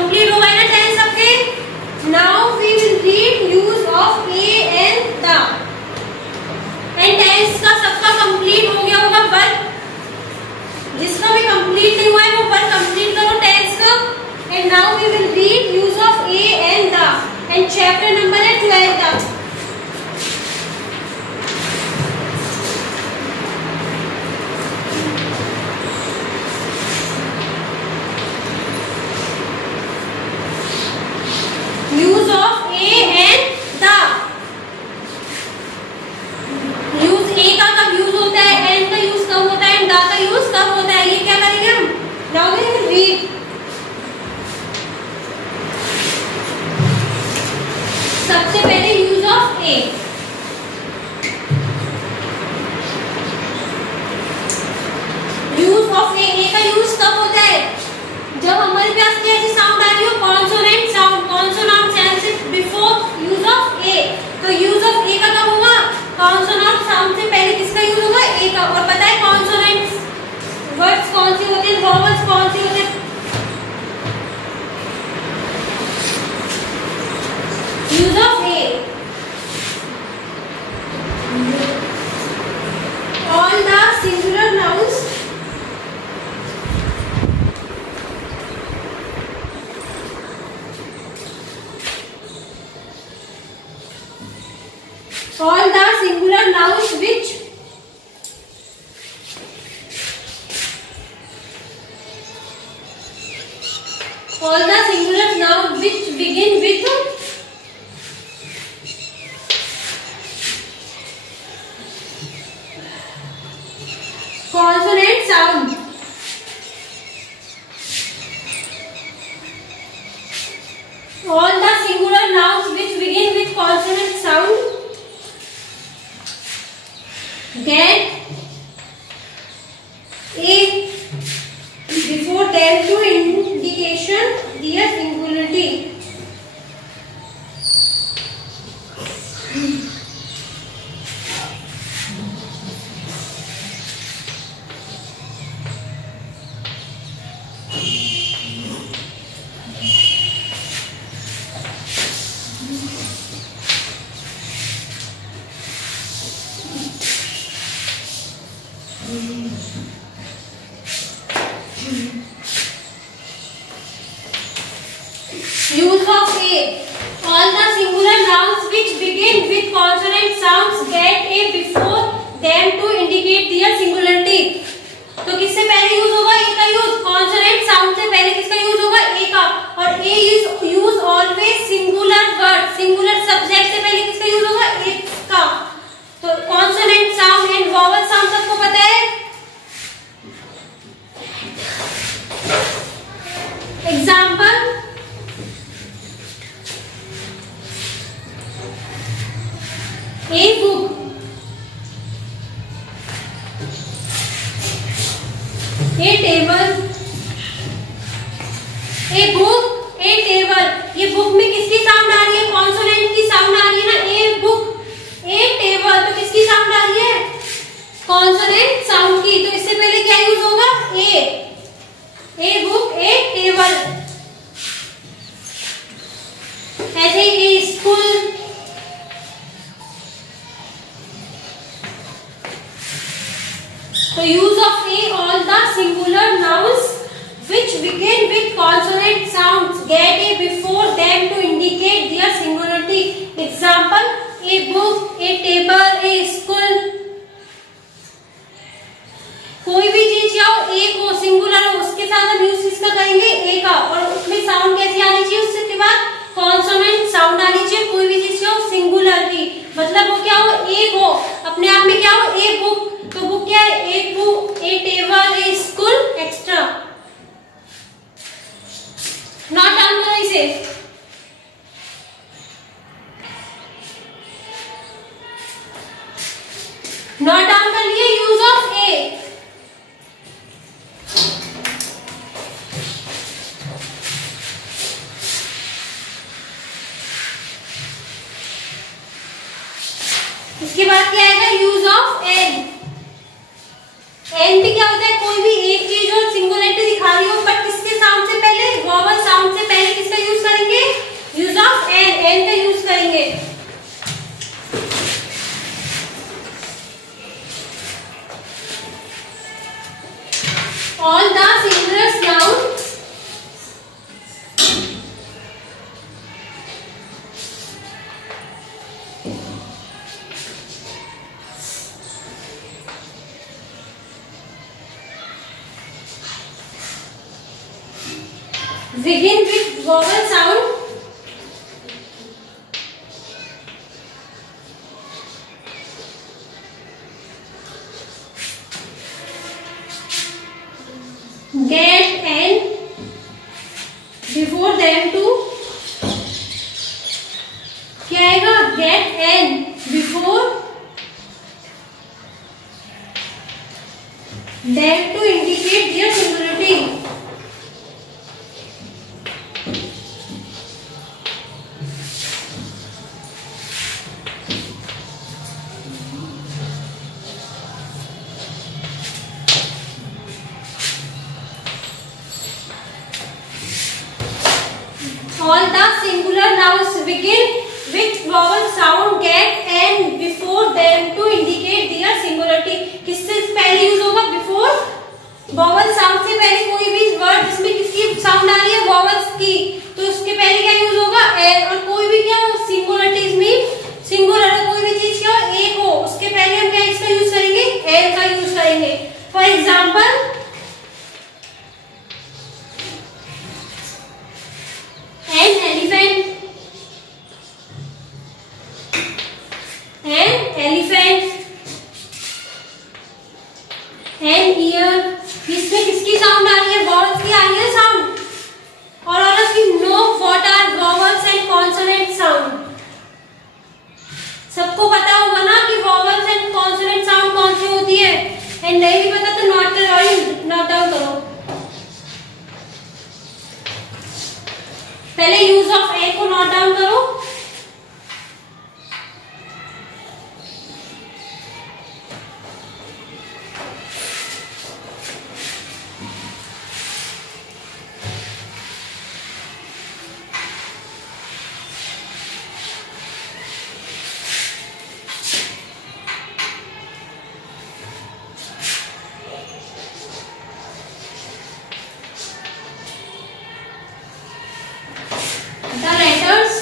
Complete हो गए ना टेंस सबके। Now we will read use of a and the. And tense का सबका कंप्लीट हो गया होगा वर्क, जिसका भी कंप्लीट नहीं हुआ है वो वर्क कंप्लीट करो टेंस का। And now we will read use of a and the. And chapter number है 12 का। Use of a and the. Use a का कब यूज होता है, एंड का यूज कब होता है, एंड द का यूज कब होता है, ये क्या करेंगे हम। Now we will read. सबसे पहले use of a. Use of a का यूज कब होता है, जब हमारे पास कैसी साउंड आ रही हो, कॉन्सोनेंट साउंड, कॉन्सोनेंट साउंड से बिफोर यूज ऑफ ए। तो यूज ऑफ ए का कब होगा, कॉन्सोनेंट साउंड से पहले किसका यूज होगा, ए का। और पता है कॉन्सोनेंट वर्ड्स कौन से होते हैं, वॉवल्स कौन से होते हैं। Use of A, all the singular nouns all the singular nouns which begin with consonant sound. All the singular nouns which begin with consonant sound get a before them to indication their singularity. Use of a. All the singular nouns which begin with consonant sounds get a before them to indicate their singularity. तो किससे पहले use होगा, a का use. Consonant sound से पहले किसका use होगा, a का। और a is use always singular word, singular subject से पहले किसका यूज होगा, ए का। तो consonant sound and vowel sound सबको पता है। Example, a book, a table, a book, a table. ये बुक में किसकी साउंड आ रही है, कॉन्सोनेंट की साउंड आ रही है ना। ए बुक, ए टेबल, तो किसकी साउंड आ रही है, कॉन्सोनेंट साउंड की। तो इससे पहले क्या यूज होगा, ए बुक, ए टेबल। ऐसे ही ए स्कूल, तो use of A, all the singular nouns which begin with consonant sounds get a before them to indicate their singularity. Example, a book, a table, a school. कोई भी चीज या एक हो, singular हो, उसके साथ हम यूज किसका करेंगे, ए का। और उसमें साउंड कैसी आनी चाहिए, उसके बाद कॉन्सोनेंट साउंड आनी चाहिए। कोई भी चीज हो सिंगुलर की, मतलब वो क्या हो, एक हो, अपने आप में क्या हो, ए बुक। तो बुक क्या है, एक book, a table, A school, extra. Note down करो इसे। नोट डाउन कर लिए यूज ऑफ ए। इसके बाद क्या आएगा, यूज ऑफ एन। एन भी क्या होता है, कोई भी एक चीज हो, सिंगुलरिटी दिखा रही हो, बट किसके साउंड से पहले, वॉवल साउंड से पहले करेंगे। All the singular noun begin with vowel sound get n before them to क्या आएगा get n before them to indicate their singularity। All the singular nouns begin with vowel sound get n before them to indicate their singularity। किससे पहले use होगा? Before vowel sound से पहले कोई भी word जिसमें किसकी साउंड आ रही है vowels की, तो उसके पहले क्या यूज होगा? n। और कोई भी क्या हो सिंगुलरिटीज में सिंगुलर कोई भी चीज क्या हो एक हो उसके पहले हम क्या इसका यूज करेंगे? n का यूज करेंगे। For example an elephant, an elephant, an ear, इसमें किसकी साउंड आ रही है? वॉवल्स की आ रही है साउंड। और की know what are vowels and consonant sound. सबको पता होगा ना कि वॉवल्स एंड कॉन्सोनेंट साउंड कौन सी होती है, एंड नहीं भी पता तो नोट डाउन करो। पहले यूज ऑफ ए को नोट डाउन करो। The letters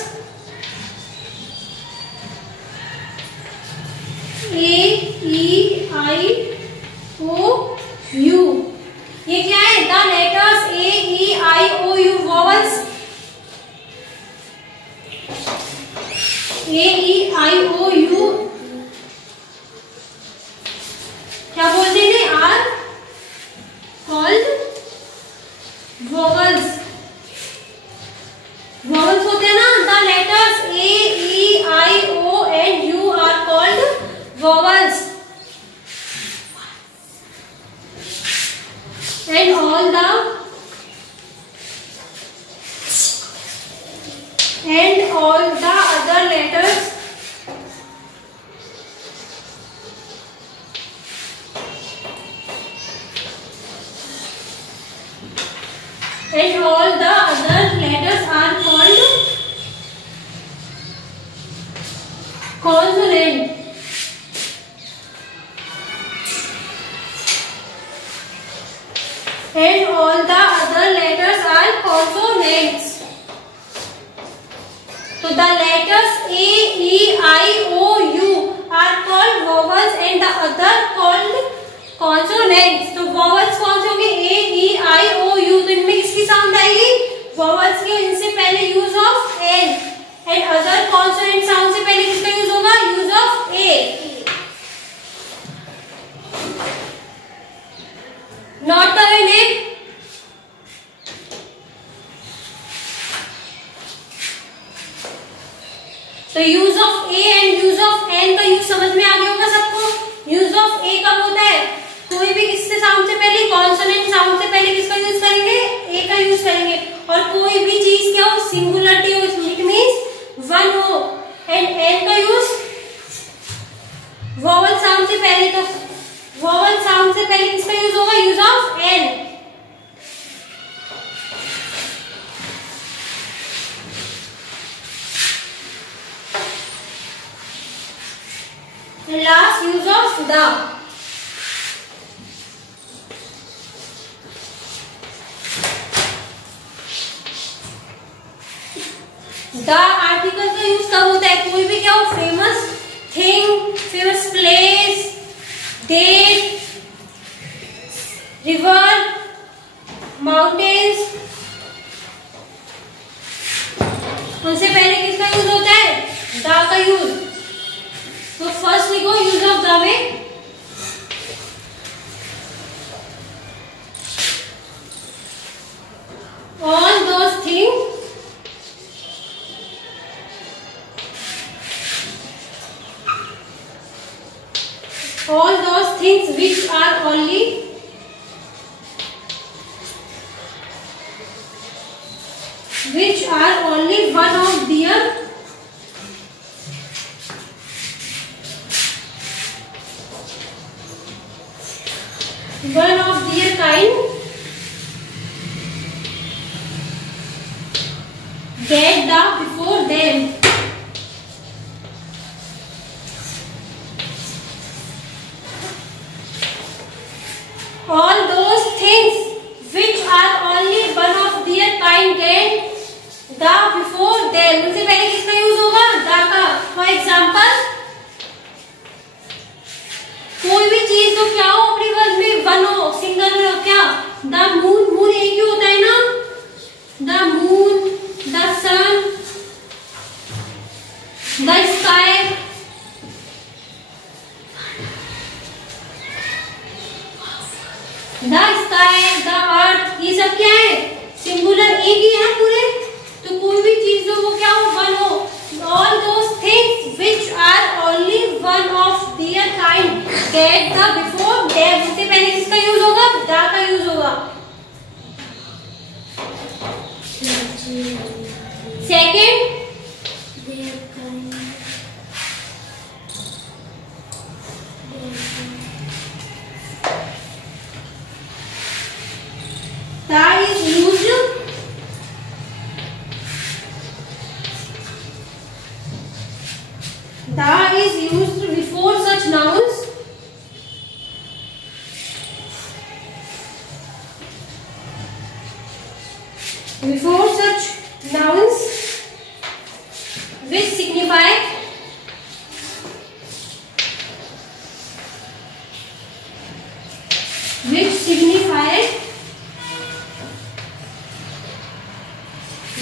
A, E, I, O, U। ये क्या है? The letters A, E, I, O, U vowels। A, E, I, O, U क्या बोलते हैं? Are called vowels। vowels होते हैं ना, the letters A, E, I, O and U are called vowels। and all the other letters are called consonant। and all the other letters are consonants। So the letters A, E, I, O, U are called vowels and the other called consonants। तो vowels कौन से होंगे? A, E, I, O, U। तो इनमें किसकी sound आएगी? vowels की। इनसे पहले use of n and other consonant sound से पहले किसका यूज होगा? Use of A। नोट करो इन्हें। तो use of a and use of an का यूज समझ में आ गया होगा सबको। यूज ऑफ ए कब होता है? कोई भी किससे साउंड से पहले कॉन्सोनेंट साउंड से पहले किसका यूज करेंगे? ए का यूज करेंगे। और कोई भी चीज क्या हो सिंगुलरिटी हो, इट मींस वन हो। एंड एन का यूज वोवल साउंड से पहले, तो वोवल साउंड से पहले किसका यूज होगा? Use of an. And last use of the. The article का यूज कब होता है? कोई भी क्या हो, famous thing, famous place, date, river, mountains, उनसे पहले किसका यूज होता है? द का यूज। तो फर्स्ट लिखो यूज ऑफ द में all those things all those things which are only one of their kind get the before them. All those things which are only one of their kind get the before them. उनसे पहले किसका use होगा? the का। For example कोई भी चीज तो क्या हो अपने वर्ड में वन हो, सिंगल में हो, क्या? द मून, मून एक ही होता है ना? The moon, the sun, the sky, the sky, the earth, ये सब क्या है? सिंगुलर, एक ही है पूरे। तो कोई भी चीज हो वो क्या हो? वन हो। All those things which are only one of their kind get the before them. उससे पहले किसका यूज होगा? द का यूज होगा। Second, that is used before such nouns which signify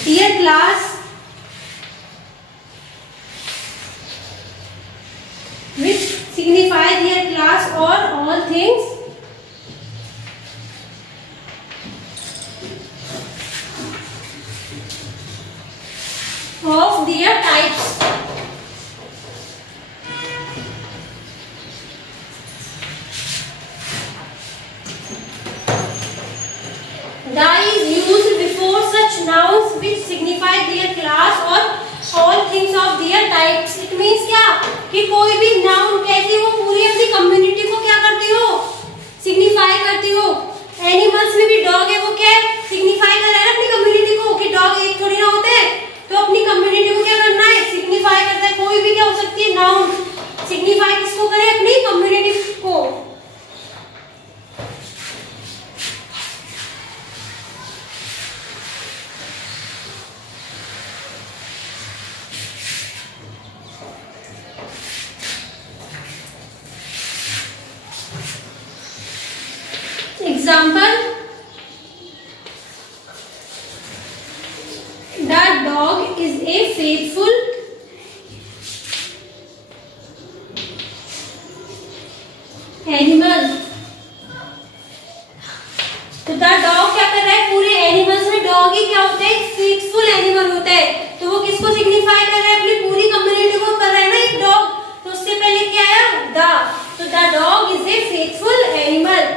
dear class, which signify dear class or all things of their types. The is used before such nouns which signify their class or all things of their types. It means क्या? कि कोई भी noun कहती हो पूरी अपनी community को क्या करती हो? सिग्निफाई करती हो। एनिमल्स में भी डॉग है, वो क्या सिग्निफाई कर रहा है अपनी कम्युनिटी को, कि डॉग एक थोड़ी ना होते हैं। तो अपनी कम्युनिटी को क्या करना है? सिग्निफाई करता है। कोई भी क्या हो सकती है? नाउन सिग्निफाई किसको करे? अपनी कम्युनिटी को। Example, the dog is a faithful animal. तो द डॉग क्या कर रहा है? पूरे एनिमल्स में डॉग ही क्या होता है? फेथफुल एनिमल होता है। तो वो किसको सिग्निफाई कर रहा है? अपनी पूरी कम्युनिटी को कर रहा है ना एक डॉग। तो उससे पहले क्या आया? द। तो the dog is a faithful animal.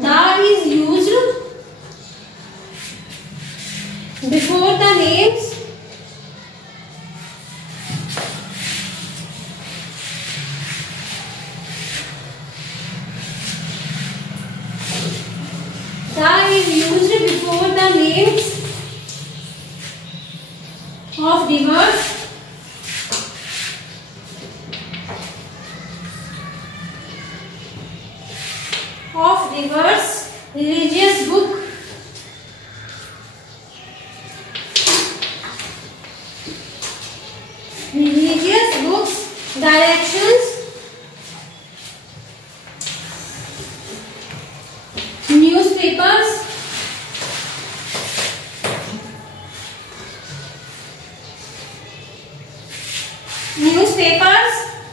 The is used before the names names of rivers religious book religious books, directions, newspapers,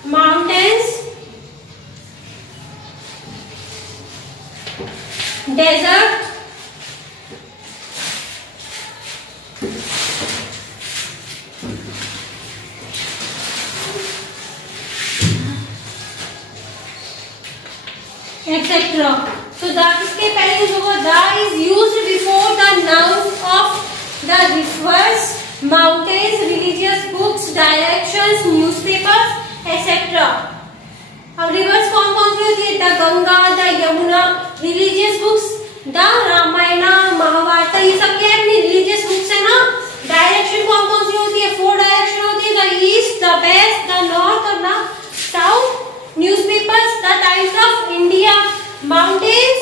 mountains, desert, etc. So the किसके पहले यूज होगा? The is used before the nouns of the rivers, mountains, religious books, directions, newspapers, etc. अब rivers कौन कौन सी होती है? The Ganga, the Yamuna, religious books the Ramayana, Mahabharata, ये सब क्या है? अपनी रिलीजियस बुक्स है ना। डायरेक्शन कौन कौन सी होती है? 4 डायरेक्शन होती है, the east, the west, the north और the south. Newspapers, the Times of India, mountains,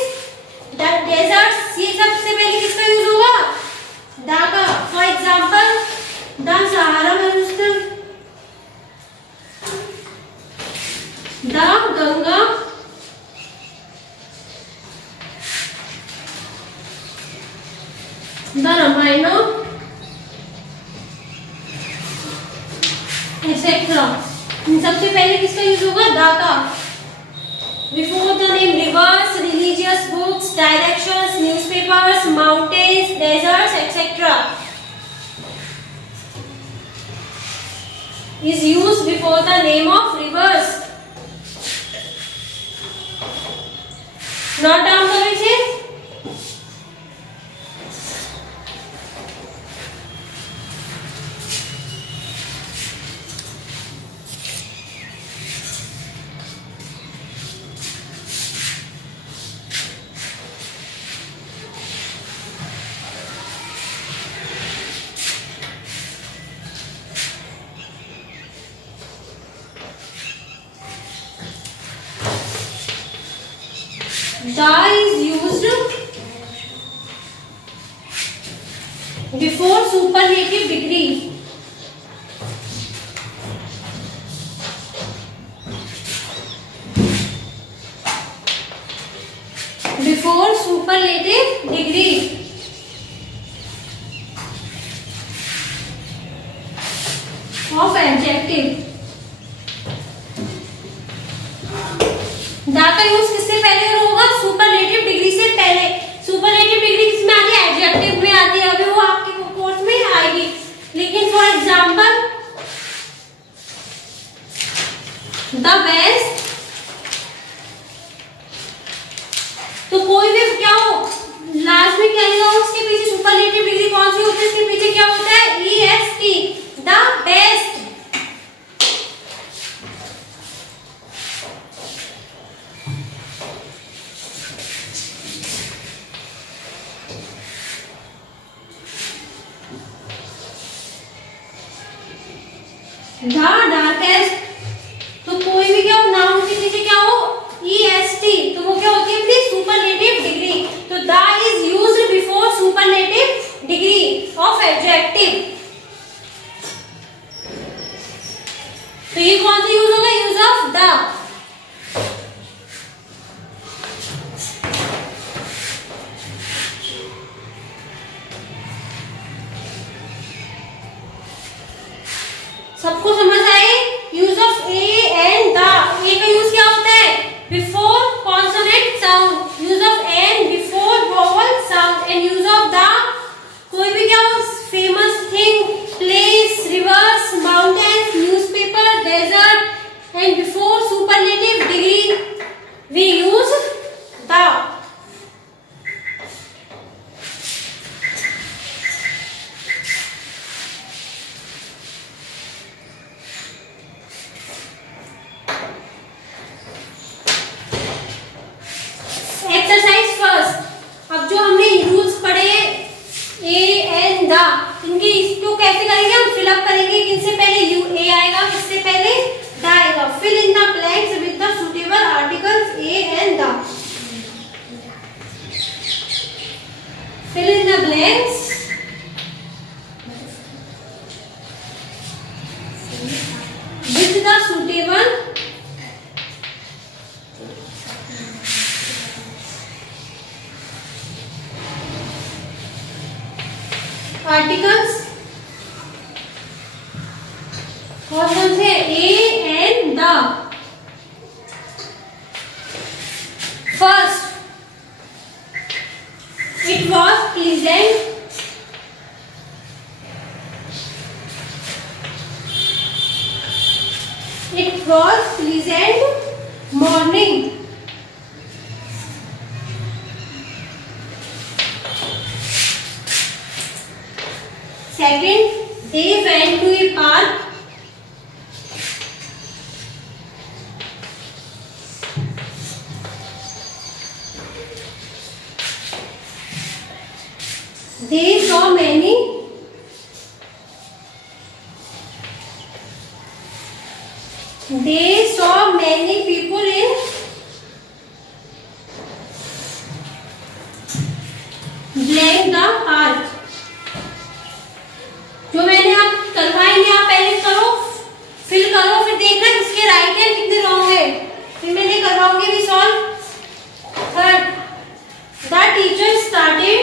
the deserts, ये सबसे पहले किसका यूज होगा? द का। For example the Sahara manuscript, the Ganga, the Ramayana, etcetera. इन सबसे पहले किसका यूज होगा? द का। Before the name rivers, religious books, directions, newspapers, mountains, deserts, etcetera is used before the name of rivers. Note down the message. The is used before superlative degree. Before superlative degree of adjective. दा का use किससे पहले होगा? Superlative degree से पहले। Superlative degree किसमें आती है? एडजेक्टिव में आती है। अभी वो आपके कोर्स में आएगी। लेकिन फॉर एग्जांपल द बेस्ट, तो कोई भी क्या हो लास्ट में क्या लिखा हो उसके पीछे सुपरलेटिव डिग्री कौन सी होती है? इसके पीछे क्या होता है? EST, the best. The darkest, तो कोई भी क्या हो नाउन के पीछे क्या हो? EST, तो वो क्या होती है? अपनी सुपरलेटिव डिग्री। तो the is used before superlative degree of adjective. तो ये कौन सा यूज होगा? Use of the. सबको समझ आए? Use of a and the. A का यूज क्या होता है? Before consonant sound. Use of an before vowel sound. And use of the कोई भी क्या हो? Famous thing, place, rivers, mountains, newspaper, desert and before super suitable articles और कौन से a and the first it was pleasant morning second they went to a park they saw many people in blank the park जो मैंने आप करवाई नहीं आप पहले करो फिल करो फिर देखना किसके राइट है कितने रॉन्ग है फिर मैंने करवाऊंगी भी solve third the teacher started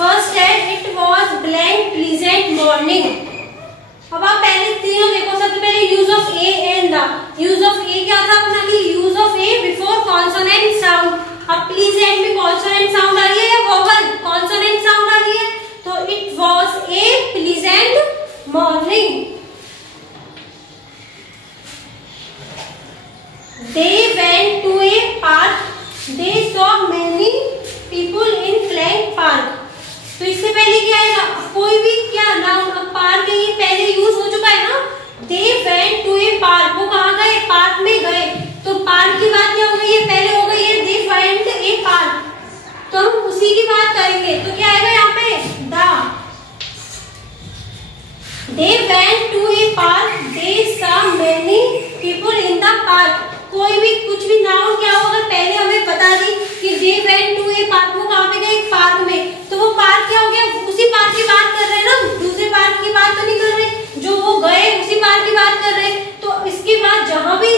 first है it was blank pleasant morning. अब आप पहले तीनों देखो सबसे पहले use of a and the use of a क्या था अपना कि use of a before consonant sound. अब प्लीजेंट में कॉन्सोनेंट साउंड आ रही है या वोवल कॉन्सोनेंट साउंड आ रही है तो it was a pleasant morning. They went to a park. They saw many people in Blank Park. तो इससे पहले क्या आएगा कोई भी क्या नाउन अब पार्क है ये पहले यूज हो चुका है ना। They went to a park वो कहाँ गए पार्क में गए तो पार्क की बात क्या हो गई है पहले हो गई है they went a park तो हम उसी की बात करेंगे तो क्या आएगा यहाँ पे the They went to a park. They saw many people in the park. कोई भी कुछ भी नाउन क्या हो अगर पहले हमें बता दी कि they went to a park वो कहाँ पे गए पार्क में तो वो पार्क क्या हो गया उसी पार्क की बात कर रहे हैं ना दूसरे पार्क की बात तो नहीं कर रहे जो वो गए उसी पार्क की बात कर रहे हैं। तो इसके बाद जहां भी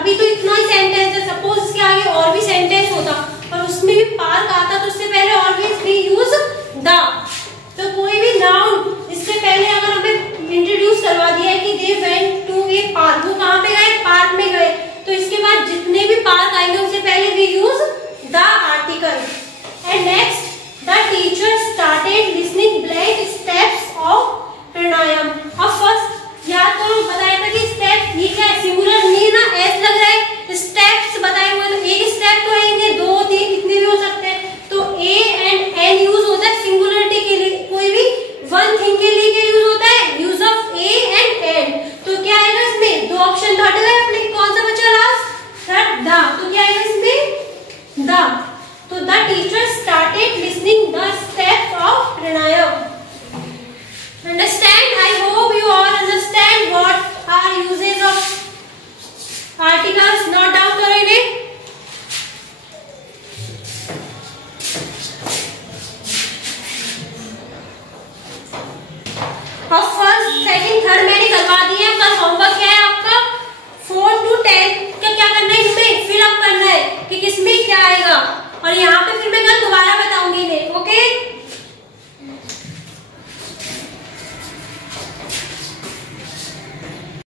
अभी तो इतना ही सेंटेंस है सपोज इसके आगे और भी सेंटेंस होता और उसमें भी पार्क आता तो उससे पहले ऑलवेज वी यूज द। तो कोई भी नाउन इससे पहले अगर हमें इंट्रोड्यूस करवा दिया है कि they went to a park वो कहाँ पे गए पार्क में गए तो इसके बाद जितने भी पार्क आएंगे उससे पहले we use the article. And next the teacher started listening blank steps of pranayama. अब फर्स्ट याद करो बताया था कि स्टेप ये क्या है सिंगुलर नहीं ना एस लग रहा है स्टेप्स बताए हुए तो एक स्टेप तो आएंगे दो तीन कितने भी हो सकते हैं तो ए एंड एन यूज होता है सिंगुलरिटी के लिए कोई भी वन थिंग के लिए क्या यूज होता है use of a and an. तो क्या आएगा इसमें दो ऑप्शन थर्ड है अपने कौन सा बचा लास्ट थर्ड द तो क्या आएगा इसमें द। तो the teacher started listening the steps of pranayama. Understand? I hope you all understand what are uses of articles. Not doubt करो इन्हें। अब फर्स्ट सेकंड थर्ड मैंने करवा दिए हैं कल होमवर्क क्या है आपका 4 to 10 का क्या करना है इसमें फिल अप करना है कि किसमें क्या आएगा और यहाँ पे फिर मैं कल दोबारा बताऊंगी इन्हें। ओके